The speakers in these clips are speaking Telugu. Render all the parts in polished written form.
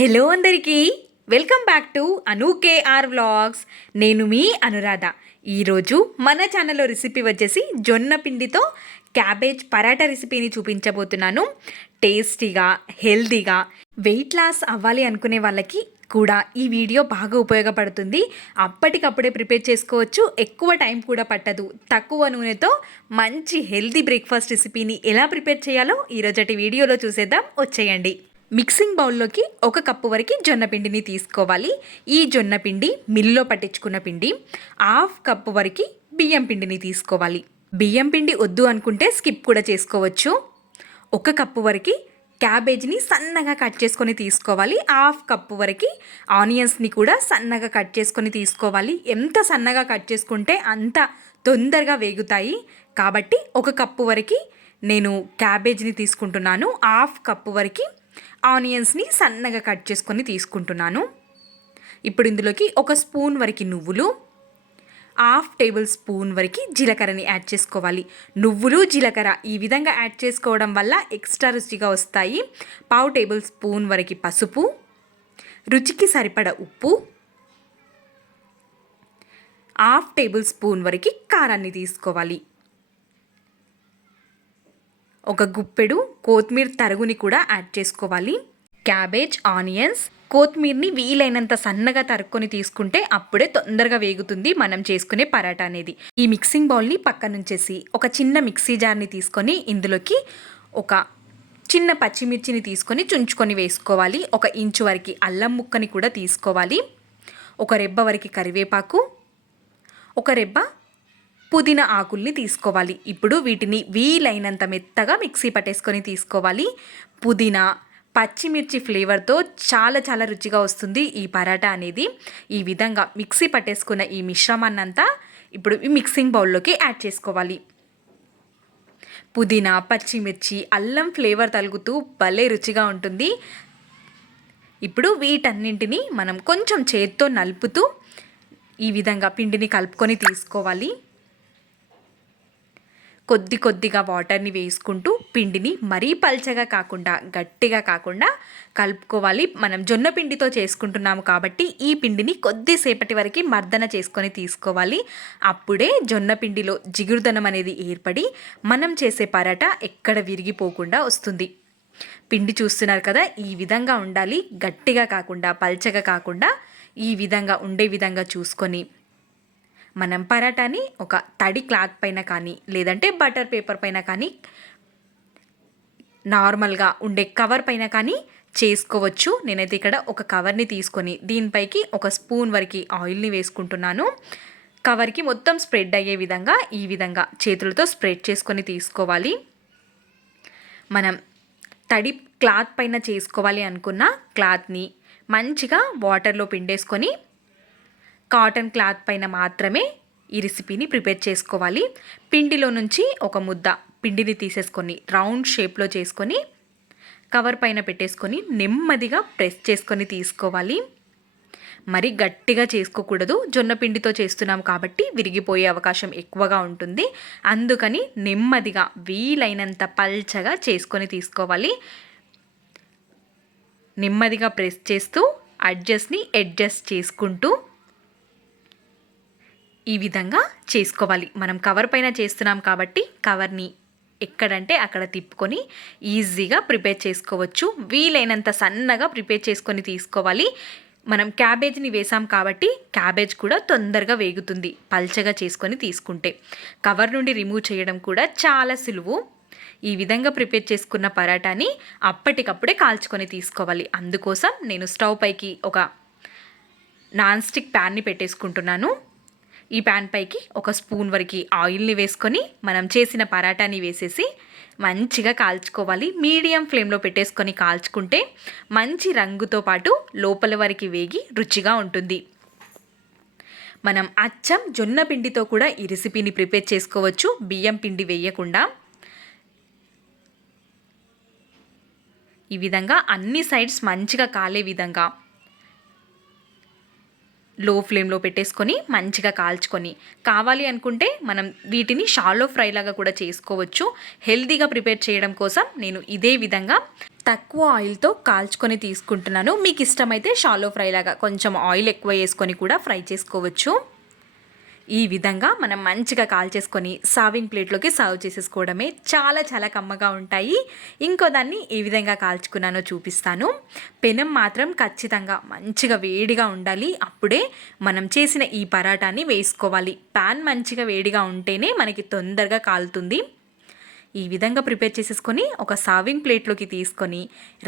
హలో అందరికీ welcome back to Anu KR vlogs. నేను మీ అనురాధ. ఈరోజు మన ఛానల్లో రెసిపీ వచ్చేసి జొన్న పిండితో క్యాబేజ్ పరాటా రెసిపీని చూపించబోతున్నాను. టేస్టీగా, హెల్తీగా, వెయిట్ లాస్ అవ్వాలి అనుకునే వాళ్ళకి కూడా ఈ వీడియో బాగా ఉపయోగపడుతుంది. అప్పటికప్పుడే ప్రిపేర్ చేసుకోవచ్చు, ఎక్కువ టైం కూడా పట్టదు. తక్కువ నూనెతో మంచి హెల్తీ బ్రేక్ఫాస్ట్ రెసిపీని ఎలా ప్రిపేర్ చేయాలో ఈరోజటి వీడియోలో చూసేద్దాం, వచ్చేయండి. మిక్సింగ్ బౌల్లోకి 1 కప్పు వరకు జొన్న పిండిని తీసుకోవాలి. ఈ జొన్న పిండి మిల్లులో పట్టించుకున్న పిండి. 1/2 కప్పు వరకు బియ్యం పిండిని తీసుకోవాలి. బియ్యం పిండి వద్దు అనుకుంటే స్కిప్ కూడా చేసుకోవచ్చు. 1 కప్పు వరకు క్యాబేజ్ని సన్నగా కట్ చేసుకొని తీసుకోవాలి. 1/2 కప్పు వరకు ఆనియన్స్ని కూడా సన్నగా కట్ చేసుకొని తీసుకోవాలి. ఎంత సన్నగా కట్ చేసుకుంటే అంత తొందరగా వేగుతాయి. కాబట్టి 1 కప్పు వరకు నేను క్యాబేజ్ని తీసుకుంటున్నాను. 1/2 కప్పు వరకు ఆనియన్స్ని సన్నగా కట్ చేసుకొని తీసుకుంటున్నాను. ఇప్పుడు ఇందులోకి 1 స్పూన్ వరకు నువ్వులు, 1/2 టేబుల్ స్పూన్ వరకు జీలకర్రని యాడ్ చేసుకోవాలి. నువ్వులు, జీలకర్ర ఈ విధంగా యాడ్ చేసుకోవడం వల్ల ఎక్స్ట్రా రుచిగా వస్తాయి. 1/2 టేబుల్ స్పూన్ వరకు పసుపు, రుచికి సరిపడ ఉప్పు, 1/2 టేబుల్ స్పూన్ వరకు కారాన్ని తీసుకోవాలి. 1 గుప్పెడు కొత్తిమీర తరుగుని కూడా యాడ్ చేసుకోవాలి. క్యాబేజ్, ఆనియన్స్, కొత్తిమీరని వీలైనంత సన్నగా తరుక్కొని తీసుకుంటే అప్పుడే తొందరగా వేగుతుంది మనం చేసుకునే పరాటా అనేది. ఈ మిక్సింగ్ బౌల్ని పక్కనుంచేసి ఒక చిన్న మిక్సీ జార్ని తీసుకొని ఇందులోకి 1 చిన్న పచ్చిమిర్చిని తీసుకొని చుంచుకొని వేసుకోవాలి. 1 ఇంచు వరకు అల్లం ముక్కని కూడా తీసుకోవాలి. 1 రెబ్బ వరకు కరివేపాకు, 1 రెబ్బ పుదీనా ఆకుల్ని తీసుకోవాలి. ఇప్పుడు వీటిని వీలైనంత మెత్తగా మిక్సీ పట్టేసుకొని తీసుకోవాలి. పుదీనా, పచ్చిమిర్చి ఫ్లేవర్తో చాలా చాలా రుచిగా వస్తుంది ఈ పరాటా అనేది. ఈ విధంగా మిక్సీ పట్టేసుకున్న ఈ మిశ్రమాన్నంతా ఇప్పుడు ఈ మిక్సింగ్ బౌల్లోకి యాడ్ చేసుకోవాలి. పుదీనా, పచ్చిమిర్చి, అల్లం ఫ్లేవర్ తగులుతూ భలే రుచిగా ఉంటుంది. ఇప్పుడు వీటన్నింటినీ మనం కొంచెం చేత్తో నలుపుతూ ఈ విధంగా పిండిని కలుపుకొని తీసుకోవాలి. కొద్దిగా వాటర్ని వేసుకుంటూ పిండిని మరీ పల్చగా కాకుండా, గట్టిగా కాకుండా కలుపుకోవాలి. మనం జొన్న పిండితో చేసుకుంటున్నాము కాబట్టి ఈ పిండిని కొద్దిసేపటి వరకు మర్దన చేసుకొని తీసుకోవాలి. అప్పుడే జొన్న పిండిలో జిగురుదనం అనేది ఏర్పడి మనం చేసే పరాటా ఎక్కడ విరిగిపోకుండా వస్తుంది. పిండి చూస్తున్నారు కదా, ఈ విధంగా ఉండాలి. గట్టిగా కాకుండా, పల్చగా కాకుండా ఈ విధంగా ఉండే విధంగా చూసుకొని మనం పరాటాని ఒక తడి క్లాత్ పైన కానీ, లేదంటే బటర్ పేపర్ పైన కానీ, నార్మల్గా ఉండే కవర్ పైన కానీ చేసుకోవచ్చు. నేనైతే ఇక్కడ ఒక కవర్ని తీసుకొని దీనిపైకి 1 స్పూన్ వరకు ఆయిల్ని వేసుకుంటున్నాను. కవర్కి మొత్తం స్ప్రెడ్ అయ్యే విధంగా ఈ విధంగా చేతులతో స్ప్రెడ్ చేసుకొని తీసుకోవాలి. మనం తడి క్లాత్ పైన చేసుకోవాలి అనుకున్న క్లాత్ని మంచిగా వాటర్లో పిండేసుకొని కాటన్ క్లాత్ పైన మాత్రమే ఈ రెసిపీని ప్రిపేర్ చేసుకోవాలి. పిండిలో నుంచి 1 ముద్ద పిండిని తీసేసుకొని రౌండ్ షేప్లో చేసుకొని కవర్ పైన పెట్టేసుకొని నెమ్మదిగా ప్రెస్ చేసుకొని తీసుకోవాలి. మరి గట్టిగా చేసుకోకూడదు. జొన్న పిండితో చేస్తున్నాం కాబట్టి విరిగిపోయే అవకాశం ఎక్కువగా ఉంటుంది. అందుకని నెమ్మదిగా వీలైనంత పల్చగా చేసుకొని తీసుకోవాలి. నెమ్మదిగా ప్రెస్ చేస్తూ అడ్జస్ట్ చేసుకుంటూ ఈ విధంగా చేసుకోవాలి. మనం కవర్ పైన చేస్తున్నాం కాబట్టి కవర్ని ఎక్కడంటే అక్కడ తిప్పుకొని ఈజీగా ప్రిపేర్ చేసుకోవచ్చు. వీలైనంత సన్నగా ప్రిపేర్ చేసుకొని తీసుకోవాలి. మనం క్యాబేజ్ని వేసాం కాబట్టి క్యాబేజ్ కూడా తొందరగా వేగుతుంది పల్చగా చేసుకొని తీసుకుంటే. కవర్ నుండి రిమూవ్ చేయడం కూడా చాలా సులువు. ఈ విధంగా ప్రిపేర్ చేసుకున్న పరాటాని అప్పటికప్పుడే కాల్చుకొని తీసుకోవాలి. అందుకోసం నేను స్టవ్ పైకి ఒక నాన్ స్టిక్ ప్యాన్ని పెట్టేసుకుంటున్నాను. ఈ ప్యాన్ పైకి 1 స్పూన్ వరకు ఆయిల్ని వేసుకొని మనం చేసిన పరాటాని వేసేసి మంచిగా కాల్చుకోవాలి. మీడియం ఫ్లేమ్లో పెట్టేసుకొని కాల్చుకుంటే మంచి రంగుతో పాటు లోపల వరకు వేగి రుచిగా ఉంటుంది. మనం అచ్చం జొన్న పిండితో కూడా ఈ రెసిపీని ప్రిపేర్ చేసుకోవచ్చు, బియ్యం పిండి వేయకుండా. ఈ విధంగా అన్ని సైడ్స్ మంచిగా కాలే విధంగా లో ఫ్లేమ్లో పెట్టేసుకొని మంచిగా కాల్చుకొని, కావాలి అనుకుంటే మనం వీటిని షాలో ఫ్రై లాగా కూడా చేసుకోవచ్చు. హెల్తీగా ప్రిపేర్ చేయడం కోసం నేను ఇదే విధంగా తక్కువ ఆయిల్తో కాల్చుకొని తీసుకుంటున్నాను. మీకు ఇష్టమైతే షాలో ఫ్రై లాగా కొంచెం ఆయిల్ ఎక్కువ వేసుకొని కూడా ఫ్రై చేసుకోవచ్చు. ఈ విధంగా మనం మంచిగా కాల్చేసుకొని సర్వింగ్ ప్లేట్లోకి సర్వ్ చేసేసుకోవడమే. చాలా చాలా కమ్మగా ఉంటాయి. ఇంకో దాన్ని ఏ విధంగా కాల్చుకున్నానో చూపిస్తాను. పెనం మాత్రం ఖచ్చితంగా మంచిగా వేడిగా ఉండాలి. అప్పుడే మనం చేసిన ఈ పరాటాని వేసుకోవాలి. పాన్ మంచిగా వేడిగా ఉంటేనే మనకి తొందరగా కాలుతుంది. ఈ విధంగా ప్రిపేర్ చేసేసుకొని ఒక సర్వింగ్ ప్లేట్లోకి తీసుకొని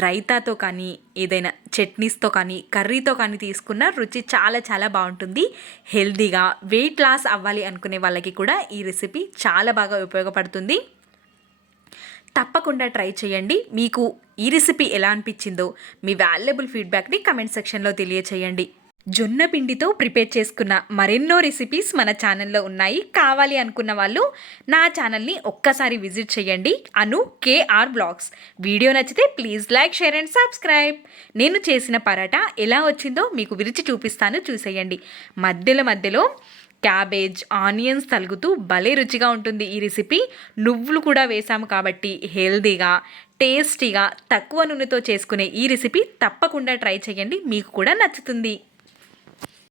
రైతాతో కానీ ఏదైనా చట్నీస్తో కానీ కర్రీతో కానీ తీసుకున్న రుచి చాలా చాలా బాగుంటుంది. హెల్తీగా వెయిట్ లాస్ అవ్వాలి అనుకునే వాళ్ళకి కూడా ఈ రెసిపీ చాలా బాగా ఉపయోగపడుతుంది. తప్పకుండా ట్రై చేయండి. మీకు ఈ రెసిపీ ఎలా అనిపించిందో మీ వాల్యుబుల్ ఫీడ్బ్యాక్ని కమెంట్ సెక్షన్లో తెలియచేయండి. జొన్న పిండితో ప్రిపేర్ చేసుకున్న మరెన్నో రెసిపీస్ మన ఛానల్లో ఉన్నాయి. కావాలి అనుకున్న వాళ్ళు నా ఛానల్ని ఒక్కసారి విజిట్ చేయండి. అను కేఆర్ బ్లాగ్స్. వీడియో నచ్చితే please like, share and subscribe. నేను చేసిన పరాటా ఎలా వచ్చిందో మీకు విరిచి చూపిస్తాను, చూసేయండి. మధ్యలో క్యాబేజ్, ఆనియన్స్ తలుగుతూ భలే రుచిగా ఉంటుంది ఈ రెసిపీ. నువ్వులు కూడా వేసాము కాబట్టి హెల్దీగా, టేస్టీగా, తక్కువ నూనెతో చేసుకునే ఈ రెసిపీ తప్పకుండా ట్రై చేయండి. మీకు కూడా నచ్చుతుంది.